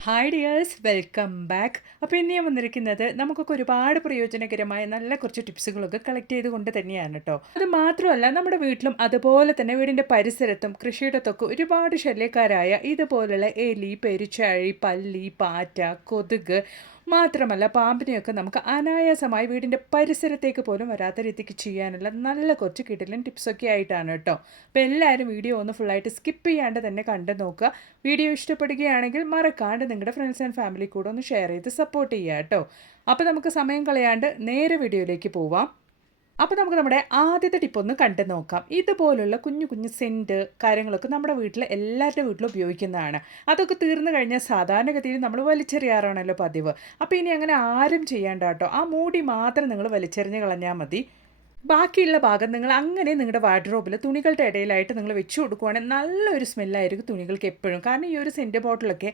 Hi dears welcome back അപ്പോൾ ഇന്ന് ഞാൻ വന്നിരിക്കുന്നത് നമുക്കൊക്കെ ഒരുപാട് പ്രയോജനകരമായ നല്ല കുറച്ച് ടിപ്സുകളൊക്കെ കളക്ട് ചെയ്തുകൊണ്ട് തന്നെയാണ് കേട്ടോ അത് മാത്രമല്ല നമ്മുടെ വീട്ടിലും അതുപോലെ തന്നെ വീടിന്റെ പരിസരത്തും കൃഷിയിടത്തൊക്കെ ഒരുപാട് ശല്യക്കാരായ ഇതുപോലുള്ള എലി പെരുച്ചാഴി പല്ലി പാറ്റ കൊതുക് മാത്രമല്ല പാമ്പിനെയൊക്കെ നമുക്ക് അനായാസമായി വീടിന്റെ പരിസരത്തേക്ക് പോലും വരാത്ത രീതിക്ക് ചെയ്യാനുള്ള നല്ല കുറച്ച് കിടലൻ ടിപ്സൊക്കെ ആയിട്ടാണ് കേട്ടോ. അപ്പോൾ എല്ലാവരും വീഡിയോ ഒന്ന് ഫുള്ളായിട്ട് സ്കിപ്പ് ചെയ്യാണ്ട് തന്നെ കണ്ടു നോക്കുക. വീഡിയോ ഇഷ്ടപ്പെടുകയാണെങ്കിൽ മറക്കാണ്ട് നിങ്ങളുടെ ഫ്രണ്ട്സ് ആൻഡ് ഫാമിലി കൂടെ ഒന്ന് ഷെയർ ചെയ്ത് സപ്പോർട്ട് ചെയ്യുക കേട്ടോ. അപ്പോൾ നമുക്ക് സമയം കളയാണ്ട് നേരെ വീഡിയോയിലേക്ക് പോവാം. അപ്പോൾ നമുക്ക് നമ്മുടെ ആദ്യത്തെ ടിപ്പ് ഒന്ന് കണ്ടു നോക്കാം. ഇതുപോലുള്ള കുഞ്ഞു കുഞ്ഞു സെന്റ് കാര്യങ്ങളൊക്കെ നമ്മുടെ വീട്ടിൽ എല്ലാവരുടെ വീട്ടിലും ഉപയോഗിക്കുന്നതാണ്. അതൊക്കെ തീർന്നു കഴിഞ്ഞാൽ സാധാരണഗതിയിൽ നമ്മൾ വലിച്ചെറിയാറാണല്ലോ പതിവ്. അപ്പോൾ ഇനി അങ്ങനെ ആരും ചെയ്യേണ്ട കേട്ടോ ആ മൂടി മാത്രം നിങ്ങൾ വലിച്ചെറിഞ്ഞ് കളഞ്ഞാൽ മതി. ബാക്കിയുള്ള ഭാഗം നിങ്ങൾ അങ്ങനെ നിങ്ങളുടെ വാർഡ്രോബിൽ തുണികളുടെ ഇടയിലായിട്ട് നിങ്ങൾ വെച്ച് കൊടുക്കുവാണെങ്കിൽ നല്ലൊരു സ്മെല്ലായിരിക്കും തുണികൾക്ക് എപ്പോഴും. കാരണം ഈ ഒരു സെന്റ് ബോട്ടിലൊക്കെ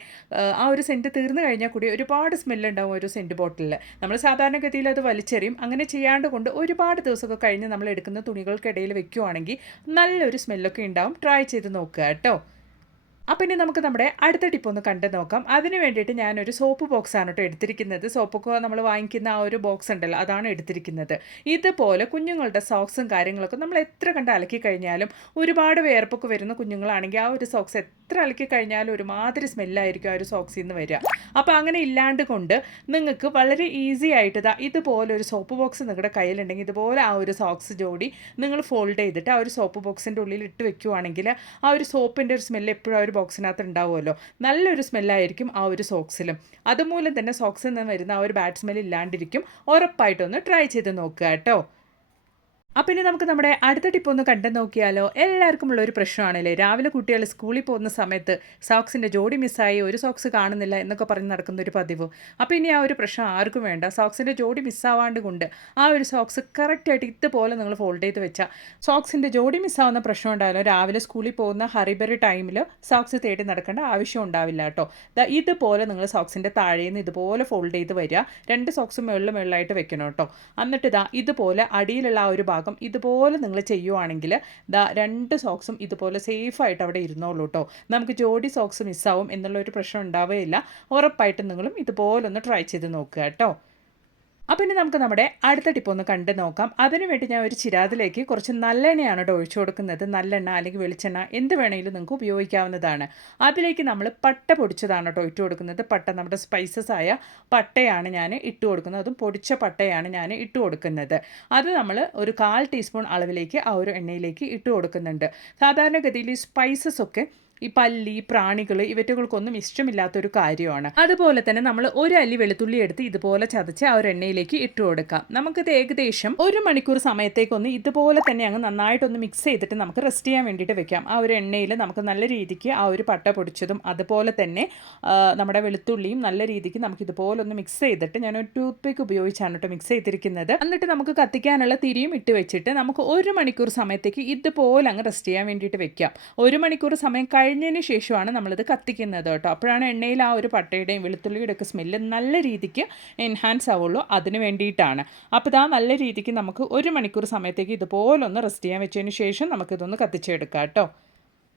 ആ ഒരു സെന്റ് തീർന്നു കഴിഞ്ഞാൽ കൂടി ഒരുപാട് സ്മെല്ലുണ്ടാവും ഒരു സെന്റ് ബോട്ടിലിൽ നമ്മൾ സാധാരണഗതിയിൽ അത് വലിച്ചെറിയും. അങ്ങനെ ചെയ്യാണ്ട് കൊണ്ട് ഒരുപാട് ദിവസമൊക്കെ കഴിഞ്ഞ് നമ്മൾ എടുക്കുന്ന തുണികൾക്കിടയിൽ വെക്കുവാണെങ്കിൽ നല്ലൊരു സ്മെല്ലൊക്കെ ഉണ്ടാവും. ട്രൈ ചെയ്ത് നോക്കുക കേട്ടോ. അപ്പം ഇനി നമുക്ക് നമ്മുടെ അടുത്ത ടിപ്പ് ഒന്ന് കണ്ടു നോക്കാം. അതിന് വേണ്ടിയിട്ട് ഞാനൊരു സോപ്പ് ബോക്സ് ആണ് കേട്ടോ എടുത്തിരിക്കുന്നത്. സോപ്പൊക്കെ നമ്മൾ വാങ്ങിക്കുന്ന ആ ഒരു ബോക്സ് ഉണ്ടല്ലോ അതാണ് എടുത്തിരിക്കുന്നത്. ഇതുപോലെ കുഞ്ഞുങ്ങളുടെ സോക്സും കാര്യങ്ങളൊക്കെ നമ്മൾ എത്ര കണ്ട് അലക്കി കഴിഞ്ഞാലും ഒരുപാട് വേർപ്പൊക്കെ വരുന്ന കുഞ്ഞുങ്ങളാണെങ്കിൽ ആ ഒരു സോക്സ് എത്ര അലക്കി കഴിഞ്ഞാലും ഒരുമാതിരി സ്മെല്ലായിരിക്കും ആ ഒരു സോക്സിൽ നിന്ന് വരിക. അപ്പോൾ അങ്ങനെ ഇല്ലാണ്ട് കൊണ്ട് നിങ്ങൾക്ക് വളരെ ഈസി ആയിട്ട് ഇതാ ഇതുപോലെ ഒരു സോപ്പ് ബോക്സ് നിങ്ങളുടെ കയ്യിലുണ്ടെങ്കിൽ ഇതുപോലെ ആ ഒരു സോക്സ് ജോഡി നിങ്ങൾ ഫോൾഡ് ചെയ്തിട്ട് ആ ഒരു സോപ്പ് ബോക്സിന്റെ ഉള്ളിൽ ഇട്ട് വെക്കുവാണെങ്കിൽ ആ ഒരു സോപ്പിന്റെ ഒരു സ്മെല്ല് എപ്പോഴും ആ ഒരു ബോക്സിനകത്ത് ഉണ്ടാവുമല്ലോ നല്ലൊരു സ്മെല്ലായിരിക്കും ആ ഒരു സോക്സിലും അതുമൂലം തന്നെ സോക്സിൽ നിന്ന് വരുന്ന ആ ഒരു ബാഡ് സ്മെൽ ഇല്ലാണ്ടിരിക്കും. ഉറപ്പായിട്ടൊന്ന് ട്രൈ ചെയ്ത് നോക്കുക കേട്ടോ. അപ്പം ഇനി നമുക്ക് നമ്മുടെ അടുത്ത ടിപ്പ് ഒന്ന് കണ്ടു നോക്കിയാലോ. എല്ലാവർക്കും ഉള്ള ഒരു പ്രശ്നമാണല്ലേ. രാവിലെ കുട്ടികൾ സ്കൂളിൽ പോകുന്ന സമയത്ത് സോക്സിന്റെ ജോഡി മിസ്സായി ഒരു സോക്സ് കാണുന്നില്ല എന്നൊക്കെ പറഞ്ഞ് നടക്കുന്ന ഒരു പതിവ്. അപ്പോൾ ഇനി ആ ഒരു പ്രശ്നം ആർക്കും വേണ്ട. സോക്സിന്റെ ജോഡി മിസ്സാവാണ്ട് കൊണ്ട് ആ ഒരു സോക്സ് കറക്റ്റായിട്ട് ഇതുപോലെ നിങ്ങൾ ഫോൾഡ് ചെയ്ത് വെച്ചാൽ സോക്സിന്റെ ജോഡി മിസ്സാവുന്ന പ്രശ്നം ഉണ്ടായാലോ? രാവിലെ സ്കൂളിൽ പോകുന്ന ഹറിബറി ടൈമിൽ സോക്സ് തേടി നടക്കേണ്ട ആവശ്യം ഉണ്ടാവില്ല കേട്ടോ. ഇതുപോലെ നിങ്ങൾ സോക്സിന്റെ താഴേന്ന് ഇതുപോലെ ഫോൾഡ് ചെയ്ത് വരിക. രണ്ട് സോക്സും മുകളിൽ മുകളിലായിട്ട് വെക്കണം കേട്ടോ. എന്നിട്ട് ഇതാ ഇതുപോലെ അടിയിലുള്ള ആ ഒരു ഭാഗം ഭാഗം ഇതുപോലെ നിങ്ങൾ ചെയ്യുവാണെങ്കിൽ ദാ രണ്ട് സോക്സും ഇതുപോലെ സേഫ് ആയിട്ട് അവിടെ ഇരുന്നോളൂ കേട്ടോ നമുക്ക് ജോഡി സോക്സ് മിസ്സാവും എന്നുള്ളൊരു പ്രശ്നം ഉണ്ടാവുകയില്ല ഉറപ്പായിട്ടും നിങ്ങളും ഇതുപോലെ ഒന്ന് ട്രൈ ചെയ്ത് നോക്കുക കേട്ടോ അപ്പം ഇനി നമുക്ക് നമ്മുടെ അടുത്ത ടിപ്പ് ഒന്ന് കണ്ടു നോക്കാം. അതിനുവേണ്ടി ഞാൻ ഒരു ചിരാതിലേക്ക് കുറച്ച് നല്ലെണ്ണയാണ് കേട്ടോ ഒഴിച്ചു കൊടുക്കുന്നത്. നല്ലെണ്ണ അല്ലെങ്കിൽ വെളിച്ചെണ്ണ എന്ത് വേണമെങ്കിലും നിങ്ങൾക്ക് ഉപയോഗിക്കാവുന്നതാണ്. അതിലേക്ക് നമ്മൾ പട്ട പൊടിച്ചതാണ് കേട്ടോ ഇട്ട് കൊടുക്കുന്നത്. പട്ട നമ്മുടെ സ്പൈസസ് ആയ പട്ടയാണ് ഞാൻ ഇട്ട് കൊടുക്കുന്നത്. അതും പൊടിച്ച പട്ടയാണ് ഞാൻ ഇട്ട് കൊടുക്കുന്നത്. അത് നമ്മൾ ഒരു കാൽ ടീസ്പൂൺ അളവിലേക്ക് ആ ഒരു എണ്ണയിലേക്ക് ഇട്ട് കൊടുക്കുന്നുണ്ട്. സാധാരണഗതിയിൽ സ്പൈസസ് ഒക്കെ ഈ പല്ലി പ്രാണികൾ ഇവറ്റകൾക്കൊന്നും ഇഷ്ടമില്ലാത്തൊരു കാര്യമാണ്. അതുപോലെ തന്നെ നമ്മൾ ഒരു അല്ലി വെളുത്തുള്ളി എടുത്ത് ഇതുപോലെ ചതച്ച് ആ ഒരു എണ്ണയിലേക്ക് ഇട്ട് കൊടുക്കാം. നമുക്കിത് ഏകദേശം ഒരു മണിക്കൂർ സമയത്തേക്കൊന്ന് ഇതുപോലെ തന്നെ അങ്ങ് നന്നായിട്ടൊന്ന് മിക്സ് ചെയ്തിട്ട് നമുക്ക് റെസ്റ്റ് ചെയ്യാൻ വേണ്ടിയിട്ട് വെക്കാം. ആ ഒരു എണ്ണയിൽ നമുക്ക് നല്ല രീതിക്ക് ആ ഒരു പട്ട പൊടിച്ചതും അതുപോലെ തന്നെ നമ്മുടെ വെളുത്തുള്ളിയും നല്ല രീതിക്ക് നമുക്ക് ഇതുപോലെ ഒന്ന് മിക്സ് ചെയ്തിട്ട് ഞാൻ ഒരു ടൂത്ത് പിക്ക് ഉപയോഗിച്ചാണ് കേട്ടോ മിക്സ് ചെയ്തിരിക്കുന്നത്. എന്നിട്ട് നമുക്ക് കത്തിക്കാനുള്ള തിരിയും ഇട്ട് വെച്ചിട്ട് നമുക്ക് ഒരു മണിക്കൂർ സമയത്തേക്ക് ഇതുപോലെ അങ്ങ് റെസ്റ്റ് ചെയ്യാൻ വേണ്ടിയിട്ട് വെക്കാം. ഒരു മണിക്കൂർ സമയം കഴിഞ്ഞതിന് ശേഷമാണ് നമ്മളിത് കത്തിക്കുന്നത് കേട്ടോ. അപ്പോഴാണ് എണ്ണയിൽ ആ ഒരു പട്ടയുടെയും വെളുത്തുള്ളിയുടെ ഒക്കെ സ്മെല്ല് നല്ല രീതിക്ക് എൻഹാൻസ് ആവുള്ളൂ. അതിന് വേണ്ടിയിട്ടാണ്. അപ്പോൾ ഇതാ നല്ല രീതിക്ക് നമുക്ക് ഒരു മണിക്കൂർ സമയത്തേക്ക് ഇതുപോലൊന്ന് റെസ്റ്റ് ചെയ്യാൻ വെച്ചതിന് ശേഷം നമുക്കിതൊന്ന് കത്തിച്ചെടുക്കാം കേട്ടോ.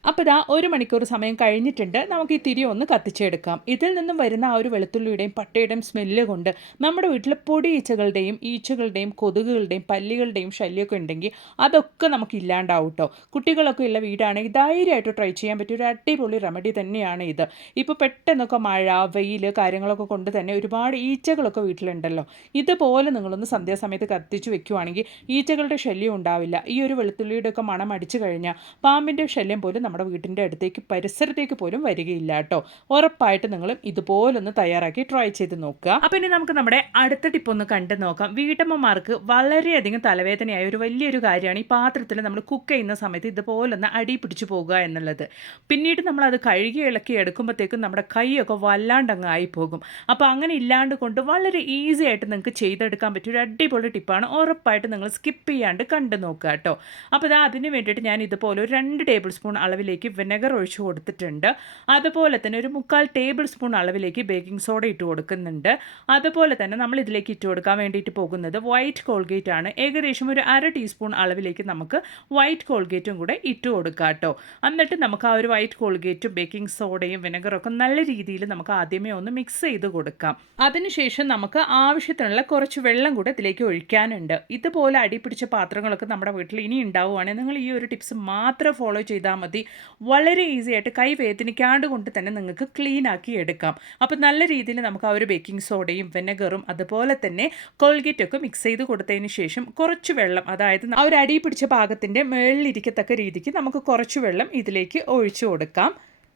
അപ്പോൾ ഇതാ ഒരു മണിക്കൂർ സമയം കഴിഞ്ഞിട്ടുണ്ട്. നമുക്ക് ഈ തിരി ഒന്ന് കത്തിച്ചെടുക്കാം. ഇതിൽ നിന്നും വരുന്ന ആ ഒരു വെളുത്തുള്ളിയുടെയും പട്ടയുടെയും സ്മെല്ല് കൊണ്ട് നമ്മുടെ വീട്ടിലെ പൊടി ഈച്ചകളുടെയും ഈച്ചകളുടെയും കൊതുകുകളുടെയും പല്ലികളുടെയും ശല്യമൊക്കെ ഉണ്ടെങ്കിൽ അതൊക്കെ നമുക്ക് ഇല്ലാണ്ടാവും കേട്ടോ കുട്ടികളൊക്കെ ഉള്ള വീടാണെങ്കിൽ ധൈര്യമായിട്ട് ട്രൈ ചെയ്യാൻ പറ്റിയ ഒരു അടിപൊളി റെമഡി തന്നെയാണ് ഇത്. ഇപ്പോൾ പെട്ടെന്നൊക്കെ മഴ വെയിൽ കാര്യങ്ങളൊക്കെ കൊണ്ട് തന്നെ ഒരുപാട് ഈച്ചകളൊക്കെ വീട്ടിലുണ്ടല്ലോ. ഇതുപോലെ നിങ്ങളൊന്ന് സന്ധ്യാസമയത്ത് കത്തിച്ച് വെക്കുവാണെങ്കിൽ ഈച്ചകളുടെ ശല്യം ഉണ്ടാവില്ല. ഈ ഒരു വെളുത്തുള്ളിയുടെ ഒക്കെ മണം അടിച്ചു കഴിഞ്ഞാൽ പാമ്പിന്റെ ശല്യം പോലും നമ്മുടെ വീട്ടിന്റെ അടുത്തേക്ക് പരിസരത്തേക്ക് പോലും വരികയില്ല കേട്ടോ. ഉറപ്പായിട്ട് നിങ്ങൾ ഇതുപോലൊന്ന് തയ്യാറാക്കി ട്രൈ ചെയ്ത് നോക്കുക. അപ്പം ഇനി നമുക്ക് നമ്മുടെ അടുത്ത ടിപ്പ് ഒന്ന് കണ്ടു നോക്കാം. വീട്ടമ്മമാർക്ക് വളരെയധികം തലവേദനയായ ഒരു വലിയൊരു കാര്യമാണ് ഈ പാത്രത്തിൽ നമ്മൾ കുക്ക് ചെയ്യുന്ന സമയത്ത് ഇതുപോലൊന്ന് അടി പിടിച്ചു പോകുക എന്നുള്ളത്. പിന്നീട് നമ്മൾ അത് കഴുകി ഇളക്കി എടുക്കുമ്പോഴത്തേക്കും നമ്മുടെ കൈയൊക്കെ വല്ലാണ്ടങ്ങ് ആയിപ്പോകും പോകും. അപ്പോൾ അങ്ങനെ ഇല്ലാണ്ട് കൊണ്ട് വളരെ ഈസി ആയിട്ട് നിങ്ങൾക്ക് ചെയ്തെടുക്കാൻ പറ്റിയ ഒരു അടിപൊളി ടിപ്പാണ് ഉറപ്പായിട്ട് നിങ്ങൾ സ്കിപ്പ് ചെയ്യാണ്ട് കണ്ടു നോക്കുക കേട്ടോ. അപ്പോൾ അതാ അതിന് വേണ്ടിയിട്ട് ഞാൻ ഇതുപോലെ ഒരു രണ്ട് ടേബിൾ സ്പൂൺ അളവിൽ അളവിലേക്ക് വിനെഗർ ഒഴിച്ച് കൊടുത്തിട്ടുണ്ട്. അതുപോലെ തന്നെ ഒരു മുക്കാൽ ടേബിൾ സ്പൂൺ അളവിലേക്ക് ബേക്കിംഗ് സോഡ ഇട്ട് കൊടുക്കുന്നുണ്ട്. അതുപോലെ തന്നെ നമ്മൾ ഇതിലേക്ക് ഇട്ട് കൊടുക്കാൻ വേണ്ടിയിട്ട് പോകുന്നത് വൈറ്റ് കോൾഗേറ്റ് ആണ്. ഏകദേശം ഒരു അര ടീസ്പൂൺ അളവിലേക്ക് നമുക്ക് വൈറ്റ് കോൾഗേറ്റും കൂടെ ഇട്ട് കൊടുക്കാം കേട്ടോ. എന്നിട്ട് നമുക്ക് ആ ഒരു വൈറ്റ് കോൾഗേറ്റും ബേക്കിംഗ് സോഡയും വിനെഗറൊക്കെ നല്ല രീതിയിൽ നമുക്ക് ആദ്യമേ ഒന്ന് മിക്സ് ചെയ്ത് കൊടുക്കാം. അതിനുശേഷം നമുക്ക് ആവശ്യത്തിനുള്ള കുറച്ച് വെള്ളം കൂടെ ഇതിലേക്ക് ഒഴിക്കാനുണ്ട്. ഇതുപോലെ അടിപിടിച്ച പാത്രങ്ങളൊക്കെ നമ്മുടെ വീട്ടിൽ ഇനി ഉണ്ടാവുകയാണെങ്കിൽ നിങ്ങൾ ഈ ഒരു ടിപ്സ് മാത്രം ഫോളോ ചെയ്താൽ മതി. വളരെ ഈസി ആയിട്ട് കൈ വേദനിക്കാണ്ട് കൊണ്ട് തന്നെ നിങ്ങൾക്ക് ക്ലീൻ ആക്കി എടുക്കാം. അപ്പോൾ നല്ല രീതിയിൽ നമുക്ക് ആ ഒരു ബേക്കിംഗ് സോഡയും വിനെഗറും അതുപോലെ തന്നെ കോൾഗേറ്റൊക്കെ മിക്സ് ചെയ്ത് കൊടുത്തതിന് ശേഷം കുറച്ച് വെള്ളം അതായത് ആ ഒരു അടി പിടിച്ച പാകത്തിന്റെ മുകളിലിരിക്കത്തക്ക രീതിക്ക് നമുക്ക് കുറച്ച് വെള്ളം ഇതിലേക്ക് ഒഴിച്ചു കൊടുക്കാം.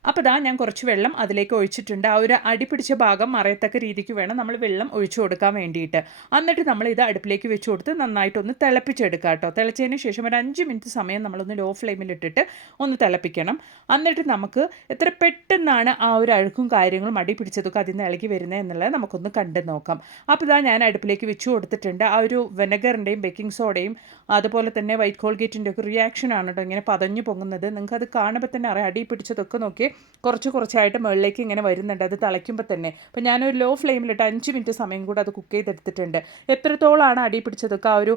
അപ്പോൾ ദാ ഞാൻ കുറച്ച് വെള്ളം അതിലേക്ക് ഒഴിച്ചിട്ടുണ്ട്. ആ ഒരു അടി പിടിച്ച ഭാഗം മറയത്തക്ക രീതിക്ക് വേണം നമ്മൾ വെള്ളം ഒഴിച്ചു കൊടുക്കാൻ വേണ്ടിയിട്ട്. എന്നിട്ട് നമ്മൾ ഇത് അടുപ്പിലേക്ക് വെച്ച് കൊടുത്ത് നന്നായിട്ടൊന്ന് തിളപ്പിച്ചെടുക്കുക കേട്ടോ. തിളച്ചതിന് ശേഷം ഒരു അഞ്ച് മിനിറ്റ് സമയം നമ്മളൊന്ന് ലോ ഫ്ലെയിമിൽ ഇട്ടിട്ട് ഒന്ന് തിളപ്പിക്കണം. എന്നിട്ട് നമുക്ക് എത്ര പെട്ടെന്നാണ് ആ ഒരു അഴുക്കും കാര്യങ്ങളും അടി പിടിച്ചതൊക്കെ അതിൽ നിന്ന് ഇളകി വരുന്നത് എന്നുള്ളത് നമുക്കൊന്ന് കണ്ടു നോക്കാം. അപ്പോൾ ഇതാ ഞാൻ അടുപ്പിലേക്ക് വെച്ച് കൊടുത്തിട്ടുണ്ട്. ആ ഒരു വെനഗറിന്റെയും ബേക്കിംഗ് സോഡയും അതുപോലെ തന്നെ വൈറ്റ് കോൾഗേറ്റിന്റെ ഒക്കെ റിയാക്ഷൻ ആണ് കേട്ടോ ഇങ്ങനെ പതഞ്ഞു പൊങ്ങുന്നത്. നിങ്ങൾക്ക് അത് കാണുമ്പോൾ തന്നെ അറിയാം. അടി പിടിച്ചതൊക്കെ നോക്കി കുറച്ച് കുറച്ചായിട്ട് മുകളിലേക്ക് ഇങ്ങനെ വരുന്നുണ്ട്. അത് തിളയ്ക്കുമ്പോൾ തന്നെ. അപ്പോൾ ഞാനൊരു ലോ ഫ്ലെയിമിലിട്ട് അഞ്ച് മിനിറ്റ് സമയം കൂടെ അത് കുക്ക് ചെയ്തെടുത്തിട്ടുണ്ട്. എത്രത്തോളമാണ് അടി പിടിച്ചതൊക്കെ ആ ഒരു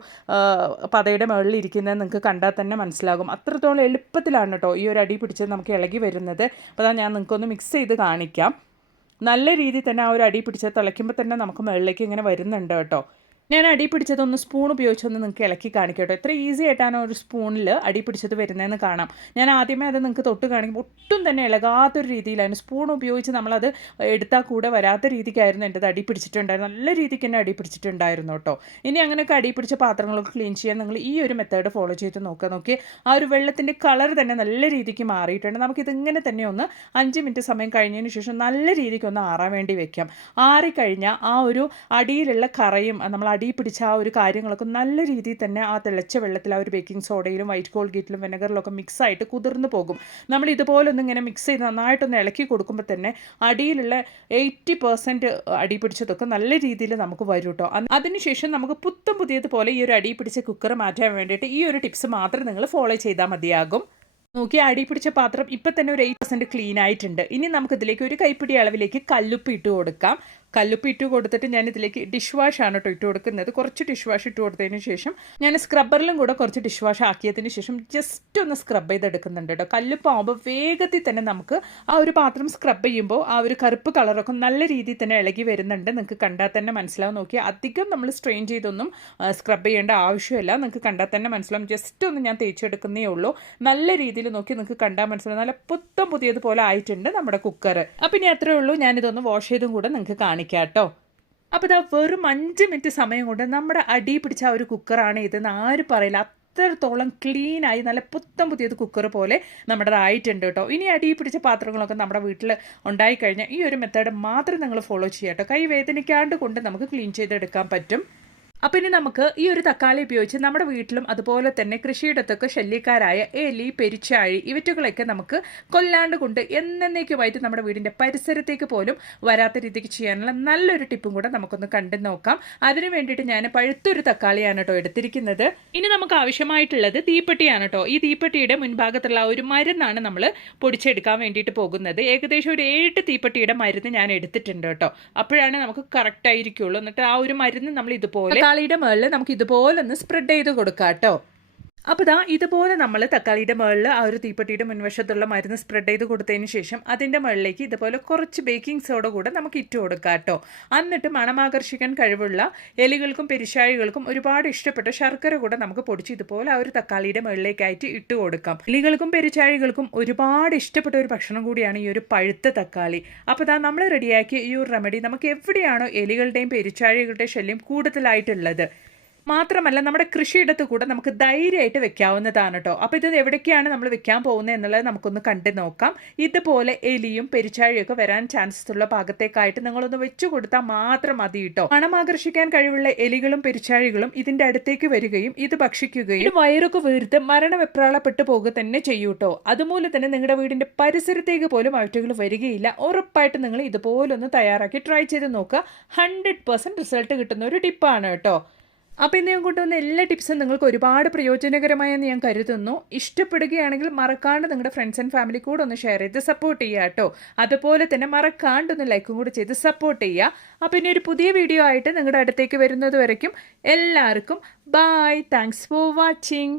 പതയുടെ മുകളിൽ ഇരിക്കുന്നത് നിങ്ങൾക്ക് കണ്ടാൽ തന്നെ മനസ്സിലാകും. അത്രത്തോളം എളുപ്പത്തിലാണ് കേട്ടോ ഈ ഒരു അടി പിടിച്ചത് നമുക്ക് ഇളകി വരുന്നത്. അപ്പോൾ ഞാൻ നിങ്ങൾക്കൊന്ന് മിക്സ് ചെയ്ത് കാണിക്കാം. നല്ല രീതിയിൽ തന്നെ ആ ഒരു അടി പിടിച്ചത് തിളയ്ക്കുമ്പോൾ തന്നെ നമുക്ക് മുകളിലേക്ക് ഇങ്ങനെ വരുന്നുണ്ട് കേട്ടോ. ഞാൻ അടി പിടിച്ചതൊന്ന് സ്പൂൺ ഉപയോഗിച്ചൊന്ന് നിങ്ങൾക്ക് ഇളക്കി കാണിക്കട്ടോ. എത്ര ഈസി ആയിട്ടാണ് ഒരു സ്പൂണിൽ അടി പിടിച്ചത് വരുന്നതെന്ന് കാണാം. ഞാൻ ആദ്യമേ അത് നിങ്ങൾക്ക് തൊട്ട് കാണിക്കുമ്പോൾ ഒട്ടും തന്നെ ഇളകാത്തൊരു രീതിയിലായിരുന്നു സ്പൂൺ ഉപയോഗിച്ച് നമ്മളത് എടുത്താൽ കൂടെ വരാത്ത രീതിക്കായിരുന്നു എന്റെ അടി പിടിച്ചിട്ടുണ്ടായിരുന്നു നല്ല രീതിക്ക് തന്നെ അടി പിടിച്ചിട്ടുണ്ടായിരുന്നു കേട്ടോ. ഇനി അങ്ങനെയൊക്കെ അടി പിടിച്ച പാത്രങ്ങളൊക്കെ ക്ലീൻ ചെയ്യാൻ നിങ്ങൾ ഈ ഒരു മെത്തേഡ് ഫോളോ ചെയ്ത് നോക്കുക നോക്കി ആ ഒരു വെള്ളത്തിന്റെ കളർ തന്നെ നല്ല രീതിക്ക് മാറിയിട്ടുണ്ട്. നമുക്കിതിങ്ങനെ തന്നെ ഒന്ന് അഞ്ച് മിനിറ്റ് സമയം കഴിഞ്ഞതിന് ശേഷം നല്ല രീതിക്ക് ഒന്ന് ആറാൻ വേണ്ടി വെക്കാം. ആറിക്കഴിഞ്ഞാൽ ആ ഒരു അടിയിലുള്ള കറയും നമ്മൾ അടി പിടിച്ച ആ ഒരു കാര്യങ്ങളൊക്കെ നല്ല രീതിയിൽ തന്നെ ആ തിളച്ച വെള്ളത്തിൽ ആ ഒരു ബേക്കിംഗ് സോഡയിലും വൈറ്റ് കോൾഗേറ്റിലും മിക്സ് ആയിട്ട് കുതിർന്നു പോകും. നമ്മൾ ഇതുപോലെ ഒന്ന് ഇങ്ങനെ മിക്സ് ചെയ്ത് നന്നായിട്ടൊന്ന് ഇളക്കി കൊടുക്കുമ്പോൾ തന്നെ അടിയിലുള്ള എയ്റ്റി പെർസെന്റ് അടി പിടിച്ചതൊക്കെ നല്ല രീതിയിൽ നമുക്ക് വരും കേട്ടോ അതിനുശേഷം നമുക്ക് പുത്തം പുതിയതുപോലെ ഈ ഒരു അടി പിടിച്ച കുക്കർ മാറ്റാൻ വേണ്ടിയിട്ട് ഈ ഒരു ടിപ്സ് മാത്രം നിങ്ങൾ ഫോളോ ചെയ്താൽ മതിയാകും. നോക്കി അടി പിടിച്ച പാത്രം ഇപ്പം തന്നെ ഒരു എയ്റ്റ് പെർസെന്റ് ക്ലീൻ ആയിട്ടുണ്ട്. ഇനി നമുക്കിതിലേക്ക് ഒരു കൈപ്പിടി അളവിലേക്ക് കല്ലുപ്പ് ഇട്ട് കൊടുക്കാം. കല്ലുപ്പ് ഇട്ട് കൊടുത്തിട്ട് ഞാൻ ഇതിലേക്ക് ഡിഷ് വാഷ് ആണ് കേട്ടോ ഇട്ട് കൊടുക്കുന്നത്. കുറച്ച് ഡിഷ് വാഷ് ഇട്ട് കൊടുത്തതിന് ശേഷം ഞാൻ സ്ക്രബ്ബറിലും കൂടെ കുറച്ച് ഡിഷ് വാഷ് ആക്കിയതിന് ശേഷം ജസ്റ്റ് ഒന്ന് സ്ക്രബ് ചെയ്തെടുക്കുന്നുണ്ട് കേട്ടോ കല്ലുപ്പ് ആകുമ്പോൾ വേഗത്തിൽ തന്നെ നമുക്ക് ആ ഒരു പാത്രം സ്ക്രബ് ചെയ്യുമ്പോൾ ആ ഒരു കറുപ്പ് കളറൊക്കെ നല്ല രീതിയിൽ തന്നെ ഇളകി വരുന്നുണ്ട്. നിങ്ങൾക്ക് കണ്ടാൽ തന്നെ മനസ്സിലാവും. നോക്കി അധികം നമ്മൾ സ്ട്രെയിൻ ചെയ്തൊന്നും സ്ക്രബ് ചെയ്യേണ്ട ആവശ്യമില്ല. നിങ്ങൾക്ക് കണ്ടാൽ തന്നെ മനസ്സിലാവും. ജസ്റ്റ് ഒന്ന് ഞാൻ തേച്ചെടുക്കുന്നേ ഉള്ളൂ. നല്ല രീതിയിൽ നോക്കി നിങ്ങൾക്ക് കണ്ടാൽ മനസ്സിലാവും. നല്ല പുത്തം പുതിയതുപോലെ ആയിട്ടുണ്ട് നമ്മുടെ കുക്കർ അപ്പം ഇനി അത്രേ ഉള്ളൂ. ഞാനിതൊന്ന് വാഷ് ചെയ്തും കൂടെ നിങ്ങൾക്ക് കാണിക്കാം കേട്ടോ അപ്പോൾ ഇതാ വെറും അഞ്ച് മിനിറ്റ് സമയം കൊണ്ട് നമ്മുടെ അടി പിടിച്ച ആ ഒരു കുക്കറാണ് ഇതെന്ന് ആരും പറയില്ല. അത്രത്തോളം ക്ലീനായി നല്ല പുത്തം പുതിയത് കുക്കർ പോലെ നമ്മുടേതായിട്ടുണ്ട് കേട്ടോ. ഇനി അടി പിടിച്ച പാത്രങ്ങളൊക്കെ നമ്മുടെ വീട്ടിൽ ഉണ്ടായിക്കഴിഞ്ഞാൽ ഈ ഒരു മെത്തേഡ് മാത്രം നിങ്ങൾ ഫോളോ ചെയ്യാം കേട്ടോ കൈ വേദനിക്കാണ്ട് കൊണ്ട് നമുക്ക് ക്ലീൻ ചെയ്തെടുക്കാൻ പറ്റും. അപ്പം ഇനി നമുക്ക് ഈ ഒരു തക്കാളി ഉപയോഗിച്ച് നമ്മുടെ വീട്ടിലും അതുപോലെ തന്നെ കൃഷിയിടത്തൊക്കെ ശല്യക്കാരായ എലി പെരിച്ചാഴി ഇവറ്റുകളൊക്കെ നമുക്ക് കൊല്ലാണ്ട് കൊണ്ട് എന്നേക്കുമായിട്ട് നമ്മുടെ വീടിന്റെ പരിസരത്തേക്ക് പോലും വരാത്ത രീതിക്ക് ചെയ്യാനുള്ള നല്ലൊരു ടിപ്പും കൂടെ നമുക്കൊന്ന് കണ്ടു നോക്കാം. അതിന് വേണ്ടിയിട്ട് ഞാൻ പഴുത്തൊരു തക്കാളിയാണ് കേട്ടോ എടുത്തിരിക്കുന്നത്. ഇനി നമുക്ക് ആവശ്യമായിട്ടുള്ളത് തീപ്പെട്ടിയാണ് കേട്ടോ. ഈ തീപ്പെട്ടിയുടെ മുൻഭാഗത്തുള്ള ഒരു മരുന്നാണ് നമ്മൾ പൊടിച്ചെടുക്കാൻ വേണ്ടിയിട്ട് പോകുന്നത്. ഏകദേശം ഒരു ഏഴെട്ട് തീപ്പെട്ടിയുടെ മരുന്ന് ഞാൻ എടുത്തിട്ടുണ്ട് കേട്ടോ. അപ്പോഴാണ് നമുക്ക് കറക്റ്റ് ആയിരിക്കുള്ളൂ. എന്നിട്ട് ആ ഒരു മരുന്ന് നമ്മൾ ഇതുപോലെ തക്കാളിയുടെ മുകളിൽ നമുക്ക് ഇതുപോലെ ഒന്ന് സ്പ്രെഡ് ചെയ്ത് കൊടുക്കാം കേട്ടോ അപ്പോൾ ദാ ഇതുപോലെ നമ്മൾ തക്കാളിയുടെ മുകളിൽ ആ ഒരു തീപ്പെട്ടിയുടെ മുൻവശത്തുള്ള മരുന്ന് സ്പ്രെഡ് ചെയ്ത് കൊടുത്തതിന് ശേഷം അതിന്റെ മുകളിലേക്ക് ഇതുപോലെ കുറച്ച് ബേക്കിംഗ് സോഡ കൂടെ നമുക്ക് ഇട്ട് കൊടുക്കാം കേട്ടോ എന്നിട്ട് മണമാകർഷിക്കാൻ കഴിവുള്ള എലികൾക്കും പെരിശാഴികൾക്കും ഒരുപാട് ഇഷ്ടപ്പെട്ട ശർക്കര കൂടെ നമുക്ക് പൊടിച്ച് ഇതുപോലെ ആ ഒരു തക്കാളിയുടെ മുകളിലേക്കായിട്ട് ഇട്ട് കൊടുക്കാം. എലികൾക്കും പെരിശാഴികൾക്കും ഒരുപാട് ഇഷ്ടപ്പെട്ട ഒരു ഭക്ഷണം കൂടിയാണ് ഈ ഒരു പഴുത്ത തക്കാളി. അപ്പോൾ ദാ നമ്മൾ റെഡിയാക്കിയ ഈ ഒരു റെമഡി നമുക്ക് എവിടെയാണോ എലികളുടെയും പെരിച്ചാഴികളുടെയും ശല്യം കൂടുതലായിട്ടുള്ളത്? മാത്രമല്ല നമ്മുടെ കൃഷിയിടത്ത് കൂടെ നമുക്ക് ധൈര്യമായിട്ട് വെക്കാവുന്നതാണ് കേട്ടോ അപ്പോൾ ഇത് എവിടേക്കാണ് നമ്മൾ വെക്കാൻ പോകുന്നത് എന്നുള്ളത് നമുക്കൊന്ന് കണ്ടു നോക്കാം. ഇതുപോലെ എലിയും പെരിച്ചാഴിയൊക്കെ വരാൻ ചാൻസസ് ഉള്ള ഭാഗത്തേക്കായിട്ട് നിങ്ങളൊന്ന് വെച്ചു കൊടുത്താൽ മാത്രം മതി കേട്ടോ പണം ആകർഷിക്കാൻ കഴിവുള്ള എലികളും പെരിച്ചാഴികളും ഇതിന്റെ അടുത്തേക്ക് വരികയും ഇത് ഭക്ഷിക്കുകയും വയറൊക്കെ വീർത്ത് മരണവെപ്രാളപ്പെട്ടു പോകുക തന്നെ ചെയ്യൂ ചെയ്യൂട്ടോ അതുപോലെ തന്നെ നിങ്ങളുടെ വീടിന്റെ പരിസരത്തേക്ക് പോലും ആറ്റുകൾ വരികയില്ല. ഉറപ്പായിട്ട് നിങ്ങൾ ഇതുപോലൊന്ന് തയ്യാറാക്കി ട്രൈ ചെയ്ത് നോക്കുക. ഹൺഡ്രഡ് റിസൾട്ട് കിട്ടുന്ന ഒരു ടിപ്പാണ് കേട്ടോ അപ്പോൾ ഇന്ന് ഞാൻ കൊണ്ടുവന്ന എല്ലാ ടിപ്സും നിങ്ങൾക്ക് ഒരുപാട് പ്രയോജനകരമായെന്ന് ഞാൻ കരുതുന്നു. ഇഷ്ടപ്പെടുകയാണെങ്കിൽ മറക്കാണ്ട് നിങ്ങളുടെ ഫ്രണ്ട്സ് ആൻഡ് ഫാമിലി കൂടെ ഒന്ന് ഷെയർ ചെയ്ത് സപ്പോർട്ട് ചെയ്യുക കേട്ടോ. അതുപോലെ തന്നെ മറക്കാണ്ട് ഒന്ന് ലൈക്കും കൂടെ ചെയ്ത് സപ്പോർട്ട് ചെയ്യുക. അപ്പോൾ ഇനി ഒരു പുതിയ വീഡിയോ ആയിട്ട് നിങ്ങളുടെ അടുത്തേക്ക് വരുന്നത് വരയ്ക്കും. എല്ലാവർക്കും ബായ് താങ്ക്സ് ഫോർ വാച്ചിങ്